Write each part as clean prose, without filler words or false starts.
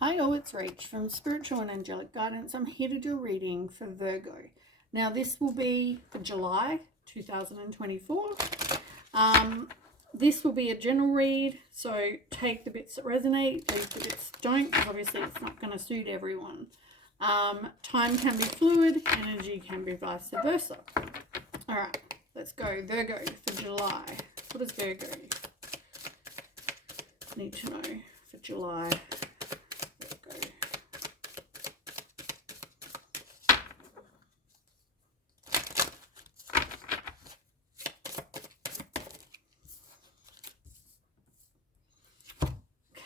Hi, it's Rach from Spiritual and Angelic Guidance. I'm here to do a reading for Virgo. Now, this will be for July 2024. This will be a general read, so take the bits that resonate, leave the bits that don't, because obviously it's not going to suit everyone. Time can be fluid, energy can be vice versa. All right, let's go. Virgo for July. What does Virgo need to know for July?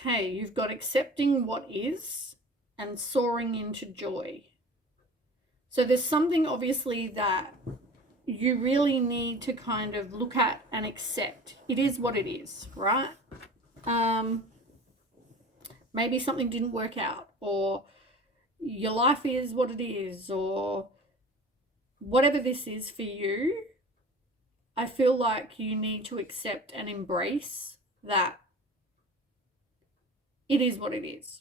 Okay, you've got accepting what is and soaring into joy. So there's something obviously that you really need to kind of look at and accept. It is what it is, right? Maybe something didn't work out, or your life is what it is, or whatever this is for you. I feel like you need to accept and embrace that it is what it is.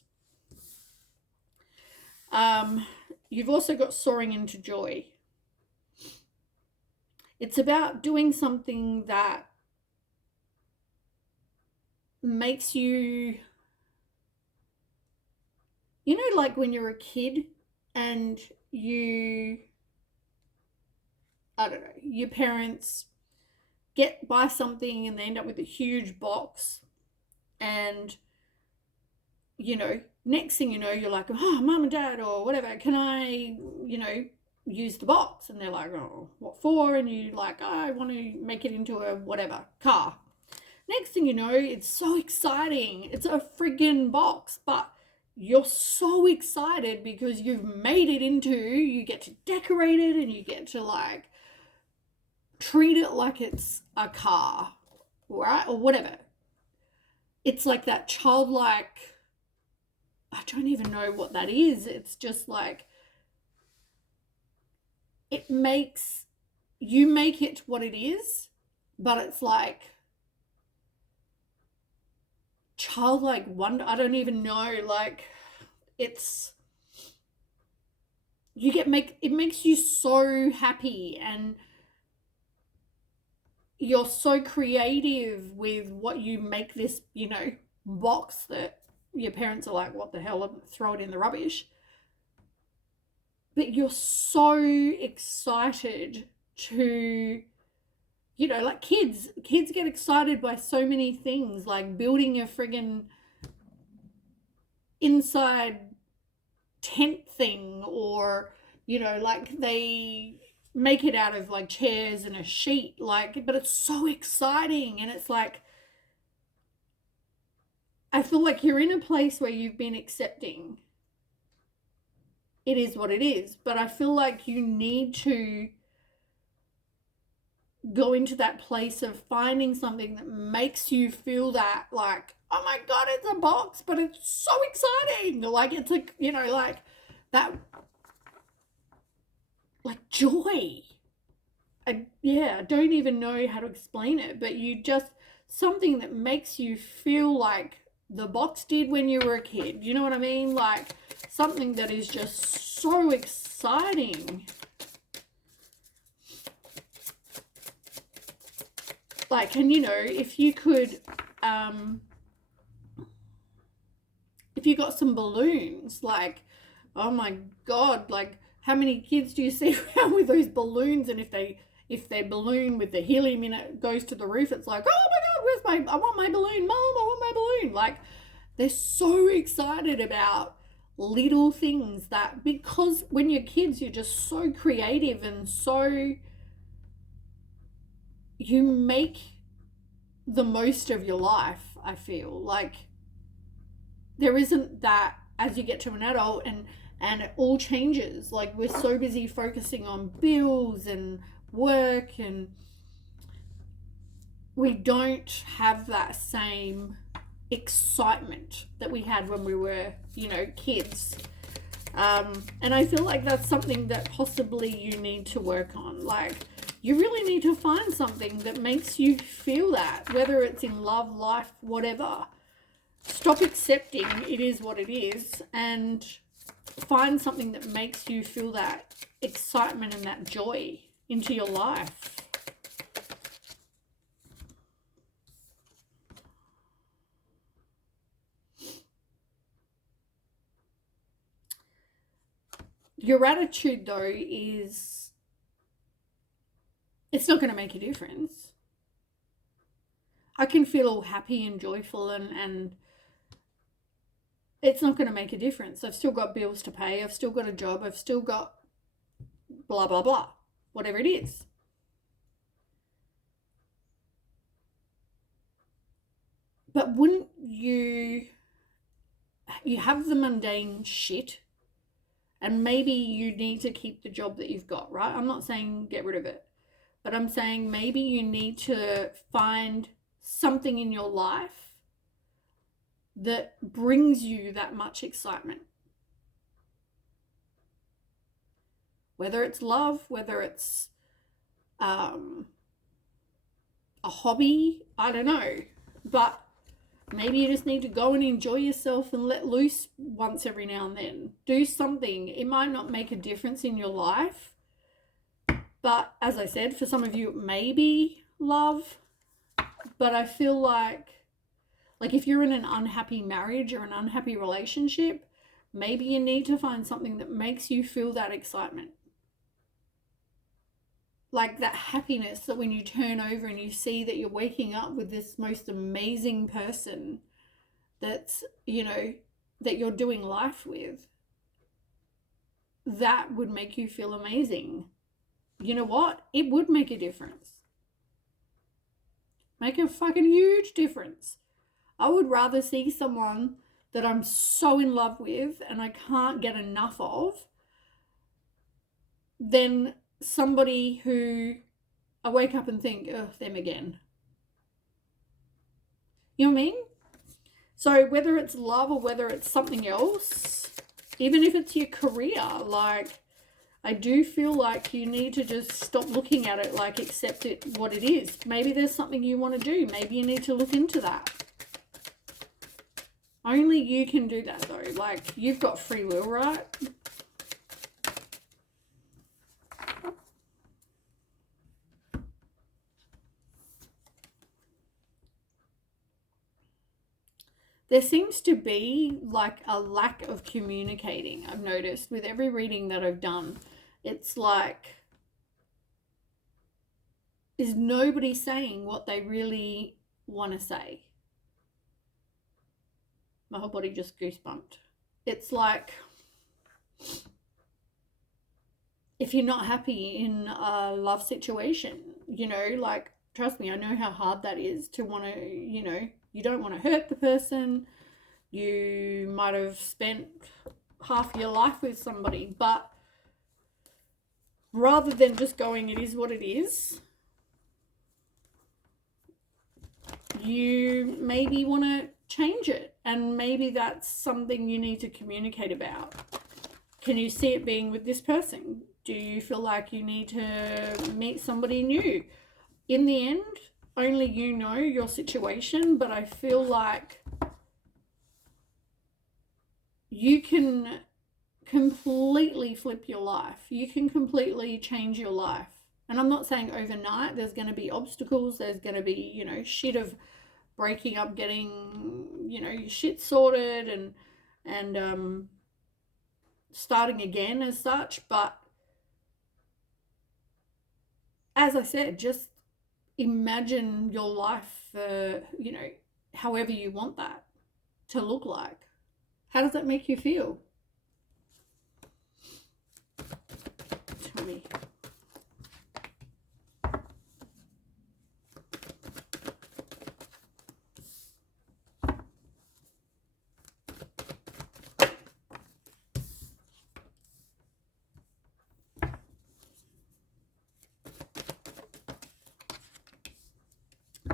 You've also got soaring into joy. It's about doing something that makes you, like when you're a kid and I don't know, your parents buy something and they end up with a huge box, and next thing you know, you're like, oh, mum and dad or whatever, can I, use the box? And they're like, oh, what for? And you like, oh, I want to make it into a whatever car. Next thing you know, it's so exciting. It's a friggin' box, but you're so excited because you've made it into, you get to decorate it and you get to like treat it like it's a car, right? Or whatever. It's like that childlike, I don't even know what that is. It's just like, you make it what it is, but it's like childlike wonder. I don't even know. Like, it makes you so happy, and you're so creative with what you make this, box that your parents are like, what the hell, throw it in the rubbish. But you're so excited to, like kids get excited by so many things, like building a friggin' inside tent thing, or, like they make it out of like chairs and a sheet, like, but it's so exciting. And it's like, I feel like you're in a place where you've been accepting it is what it is, but I feel like you need to go into that place of finding something that makes you feel that, like, oh my God, it's a box, but it's so exciting. Like, it's like, like that, like joy. I don't even know how to explain it, but something that makes you feel like the box did when you were a kid. You know what I mean? Like something that is just so exciting. Like, and if you could, if you got some balloons, like, oh my God, like how many kids do you see around with those balloons? And if they balloon with the helium in it goes to the roof, it's like, oh my God, I want my balloon, Mom, I want my balloon. Like, they're so excited about little things, that because when you're kids, you're just so creative, and so you make the most of your life. I feel like there isn't that as you get to an adult, and it all changes. Like, we're so busy focusing on bills and work, and we don't have that same excitement that we had when we were, kids. And I feel like that's something that possibly you need to work on. Like, you really need to find something that makes you feel that, whether it's in love, life, whatever. Stop accepting it is what it is and find something that makes you feel that excitement and that joy into your life. Your attitude, though, is it's not going to make a difference. I can feel all happy and joyful and it's not going to make a difference. I've still got bills to pay. I've still got a job. I've still got blah, blah, blah, whatever it is. But wouldn't you have the mundane shit and maybe you need to keep the job that you've got, right? I'm not saying get rid of it, but I'm saying maybe you need to find something in your life that brings you that much excitement. Whether it's love, whether it's a hobby, I don't know. But maybe you just need to go and enjoy yourself and let loose once every now and then. Do something. It might not make a difference in your life, but as I said, for some of you it may be love. But I feel like if you're in an unhappy marriage or an unhappy relationship, maybe you need to find something that makes you feel that excitement. Like that happiness that when you turn over and you see that you're waking up with this most amazing person that's, that you're doing life with, that would make you feel amazing. You know what? It would make a difference. Make a fucking huge difference. I would rather see someone that I'm so in love with and I can't get enough of than somebody who I wake up and think, oh, them again. You know what I mean? So whether it's love or whether it's something else, even if it's your career, I do feel like you need to just stop looking at it, accept it what it is. Maybe there's something you want to do. Maybe you need to look into that. Only you can do that, though. You've got free will, right? There seems to be a lack of communicating, I've noticed, with every reading that I've done. It's is nobody saying what they really want to say? My whole body just goosebumped. It's if you're not happy in a love situation, trust me, I know how hard that is to want to, you don't want to hurt the person. You might have spent half your life with somebody, but rather than just going, it is what it is, you maybe want to change it. And maybe that's something you need to communicate about. Can you see it being with this person? Do you feel like you need to meet somebody new? In the end, only you know your situation, but I feel like you can completely flip your life. You can completely change your life. And I'm not saying overnight. There's going to be obstacles. There's going to be, shit of breaking up, getting, your shit sorted and starting again as such. But as I said, just imagine your life for, however you want that to look like. How does that make you feel? Tell me.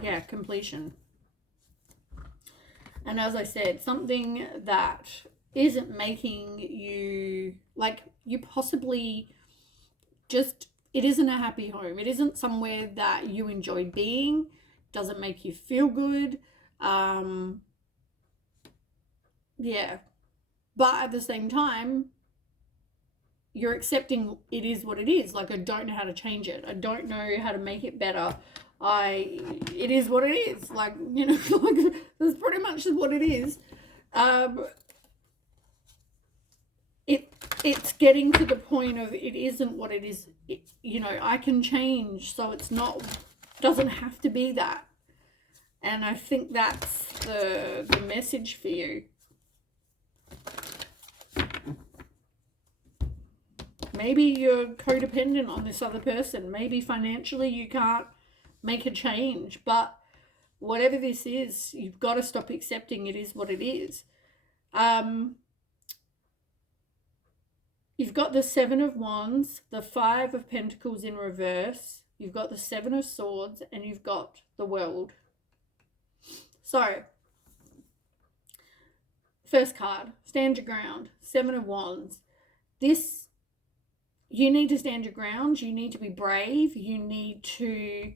Yeah, completion. And as I said, something that isn't making you, you possibly just, it isn't a happy home. It isn't somewhere that you enjoy being, doesn't make you feel good. Yeah. But at the same time, you're accepting it is what it is. Like, I don't know how to change it. I don't know how to make it better. It is what it is. Like, you know, like, that's pretty much what it is. It's getting to the point of it isn't what it is. You know, I can change, so it's not, doesn't have to be that. And I think that's the message for you. Maybe you're codependent on this other person. Maybe financially you can't make a change. But whatever this is, you've got to stop accepting it is what it is. You've got the Seven of Wands, the Five of Pentacles in reverse. You've got the Seven of Swords, and you've got the World. So, first card, stand your ground. Seven of Wands. This, you need to stand your ground. You need to be brave. You need to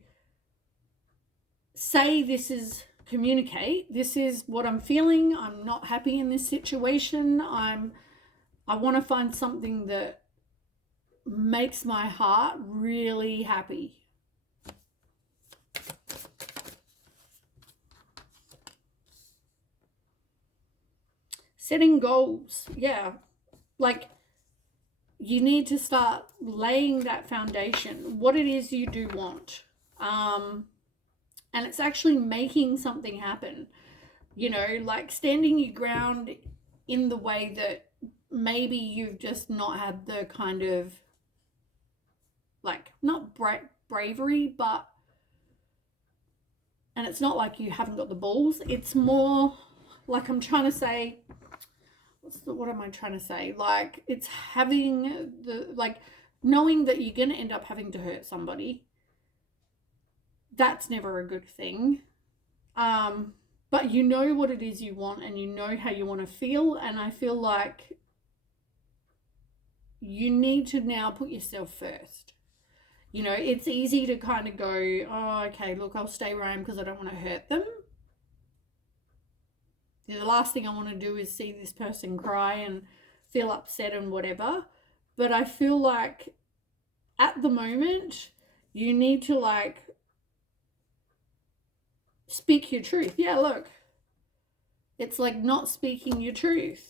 say this is, communicate. This is what I'm feeling. I'm not happy in this situation. I want to find something that makes my heart really happy. Setting goals. Yeah. Like, you need to start laying that foundation, what it is you do want. And it's actually making something happen. You know, like standing your ground in the way that maybe you've just not had the kind of, like, not bravery, but, and it's not like you haven't got the balls. It's more like, I'm trying to say, what am I trying to say? Like, it's having the, like, knowing that you're going to end up having to hurt somebody. That's never a good thing. But you know what it is you want, and you know how you want to feel. And I feel like you need to now put yourself first. You know, it's easy to kind of go, oh, okay, look, I'll stay where I am because I don't want to hurt them. The last thing I want to do is see this person cry and feel upset and whatever. But I feel like at the moment, you need to, like, speak your truth. Yeah, look, it's like not speaking your truth.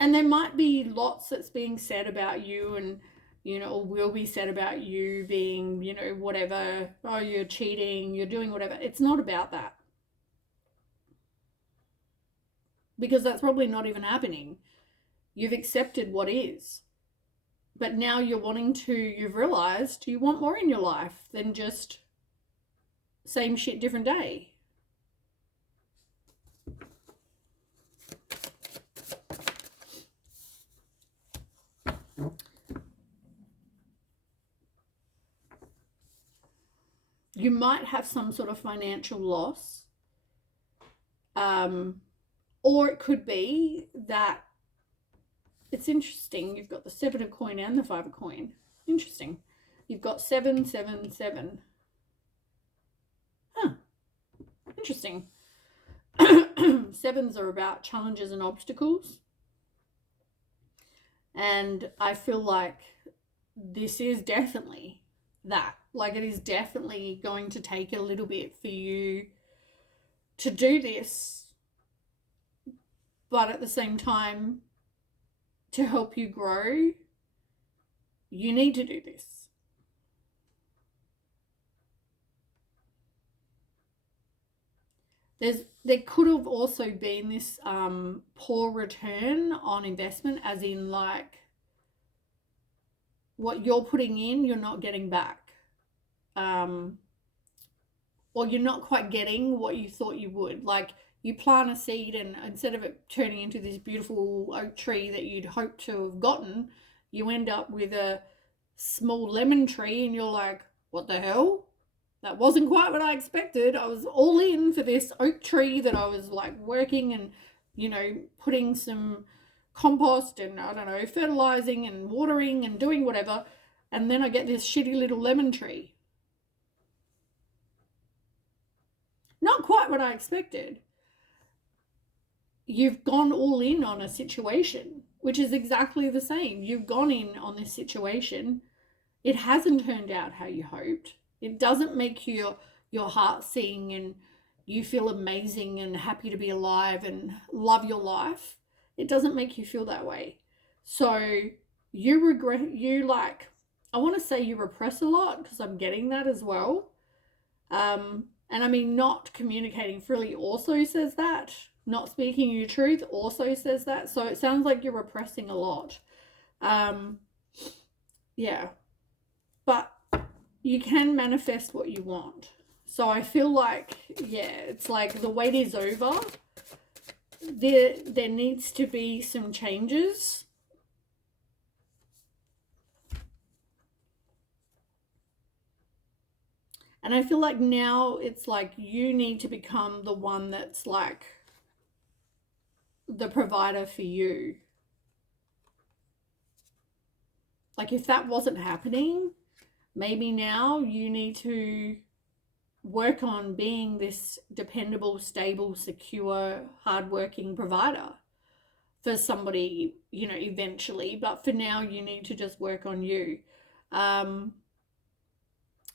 And there might be lots that's being said about you, and, you know, will be said about you being, you know, whatever, oh, you're cheating, you're doing whatever. It's not about that. Because that's probably not even happening. You've accepted what is. But now you're wanting to, you've realized you want more in your life than just same shit, different day. You might have some sort of financial loss. Or it could be that, it's interesting, you've got the Seven of Coin and the Five of Coin. Interesting. You've got 7, 7, 7. Huh. Interesting. Sevens are about challenges and obstacles. And I feel like this is definitely that. Like, it is definitely going to take a little bit for you to do this, but at the same time, to help you grow, you need to do this. There could have also been this poor return on investment, as in, like, what you're putting in, you're not getting back. Or you're not quite getting what you thought you would. Like, you plant a seed, and instead of it turning into this beautiful oak tree that you'd hoped to have gotten, you end up with a small lemon tree, and you're like, what the hell? That wasn't quite what I expected. I was all in for this oak tree that I was, like, working and, you know, putting some compost and, I don't know, fertilizing and watering and doing whatever. And then I get this shitty little lemon tree. Not quite what I expected. You've gone all in on a situation, which is exactly the same. You've gone in on this situation. It hasn't turned out how you hoped. It doesn't make your heart sing and you feel amazing and happy to be alive and love your life. It doesn't make you feel that way. So you regret, you like, I want to say you repress a lot, because I'm getting that as well. And I mean, not communicating freely also says that. Not speaking your truth also says that. So it sounds like you're repressing a lot. Yeah. But you can manifest what you want. So I feel like, yeah, it's like the wait is over. There needs to be some changes. And I feel like now it's like you need to become the one that's like the provider for you. Like if that wasn't happening, maybe now you need to work on being this dependable, stable, secure, hardworking provider for somebody, you know, eventually. But for now, you need to just work on you.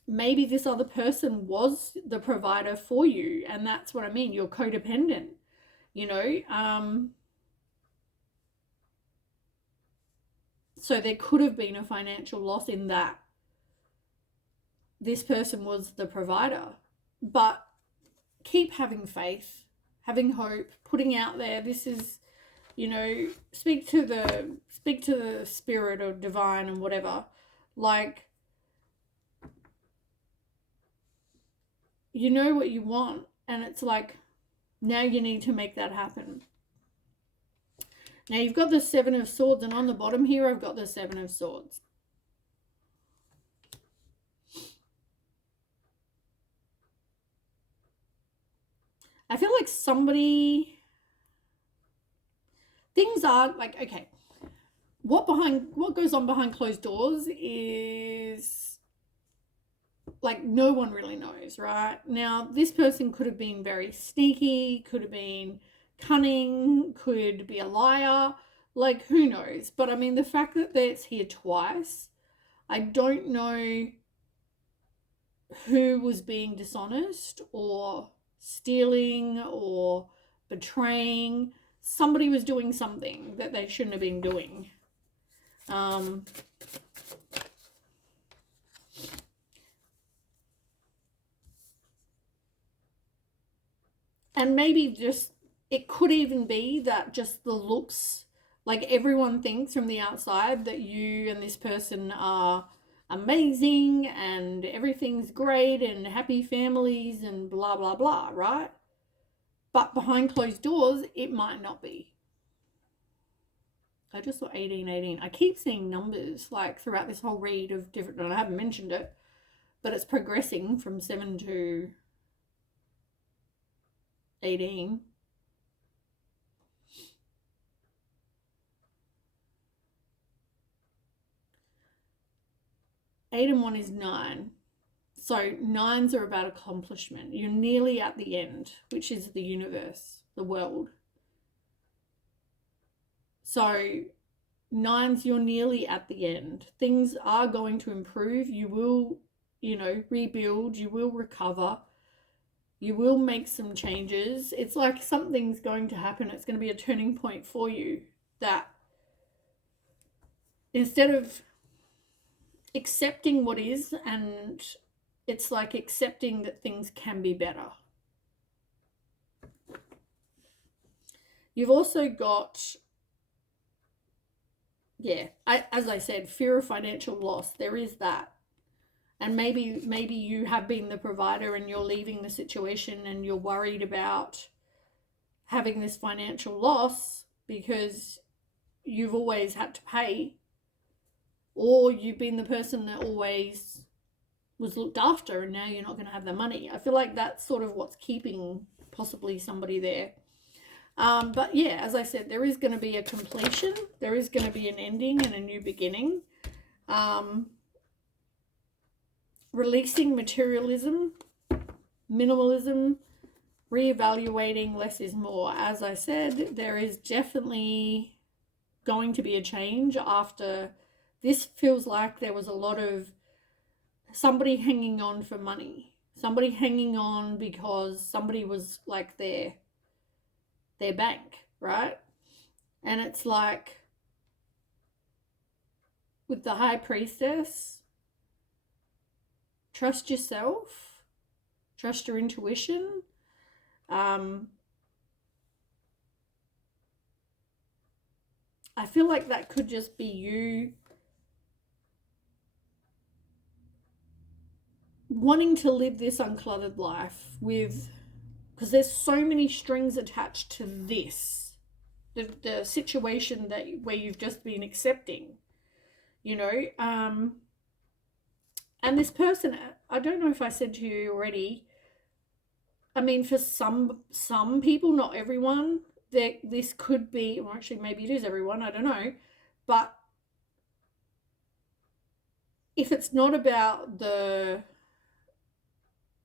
Maybe this other person was the provider for you, and that's what I mean. You're codependent, you know. So there could have been a financial loss in that this person was the provider. But keep having faith, having hope, putting out there, this is, you know, speak to the spirit or divine and whatever. Like, you know what you want, and it's like, now you need to make that happen. Now you've got the Seven of Swords, and on the bottom here I've got the Seven of Swords. I feel like somebody, things are like, okay, what goes on behind closed doors is like no one really knows, right? Now this person could have been very sneaky, could have been cunning, could be a liar, like who knows. But I mean, the fact that it's here twice, I don't know who was being dishonest or stealing or betraying. Somebody was doing something that they shouldn't have been doing. And maybe just, it could even be that just the looks, like everyone thinks from the outside that you and this person are amazing and everything's great and happy families and blah, blah, blah, right? But behind closed doors, it might not be. I just saw 1818. I keep seeing numbers like throughout this whole read of different, and I haven't mentioned it, but it's progressing from 7 to 18. Eight and 1 is 9. So 9s are about accomplishment. You're nearly at the end, which is the universe, the world. So 9s, you're nearly at the end. Things are going to improve. You will, you know, rebuild. You will recover. You will make some changes. It's like something's going to happen. It's going to be a turning point for you, that instead of accepting what is, and it's like accepting that things can be better. You've also got, yeah, as I said, fear of financial loss. There is that. And maybe you have been the provider and you're leaving the situation and you're worried about having this financial loss because you've always had to pay, or you've been the person that always was looked after and now you're not going to have the money. I feel like that's sort of what's keeping possibly somebody there. But yeah, as I said, there is going to be a completion. There is going to be an ending and a new beginning. Releasing materialism, minimalism, reevaluating, less is more. As I said, there is definitely going to be a change after this. Feels like there was a lot of somebody hanging on for money, somebody hanging on because somebody was like their bank, right? And it's like with the High Priestess, trust yourself, trust your intuition. I feel like that could just be you wanting to live this uncluttered life with, because there's so many strings attached to this, the situation that where you've just been accepting, you know. And this person, I don't know if I said to you already, I mean, for some people, not everyone, this could be, or actually maybe it is everyone, I don't know, but if it's not about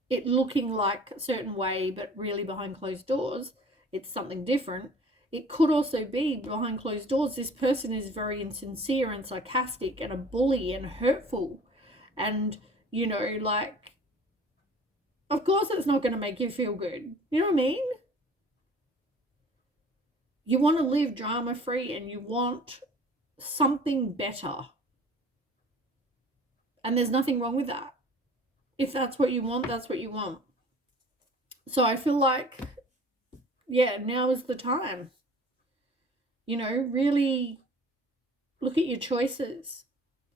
it looking like a certain way but really behind closed doors, it's something different. It could also be behind closed doors, this person is very insincere and sarcastic and a bully and hurtful, and you know, like, of course it's not going to make you feel good, you know what I mean? You want to live drama free and you want something better, and there's nothing wrong with that. If that's what you want, that's what you want. So I feel like, yeah, now is the time. You know, really look at your choices.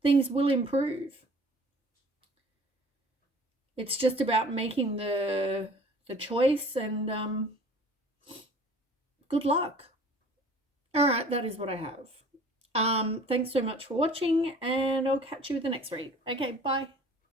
Things will improve. It's just about making the choice, and good luck. All right, that is what I have. Thanks so much for watching, and I'll catch you with the next read. Okay, bye.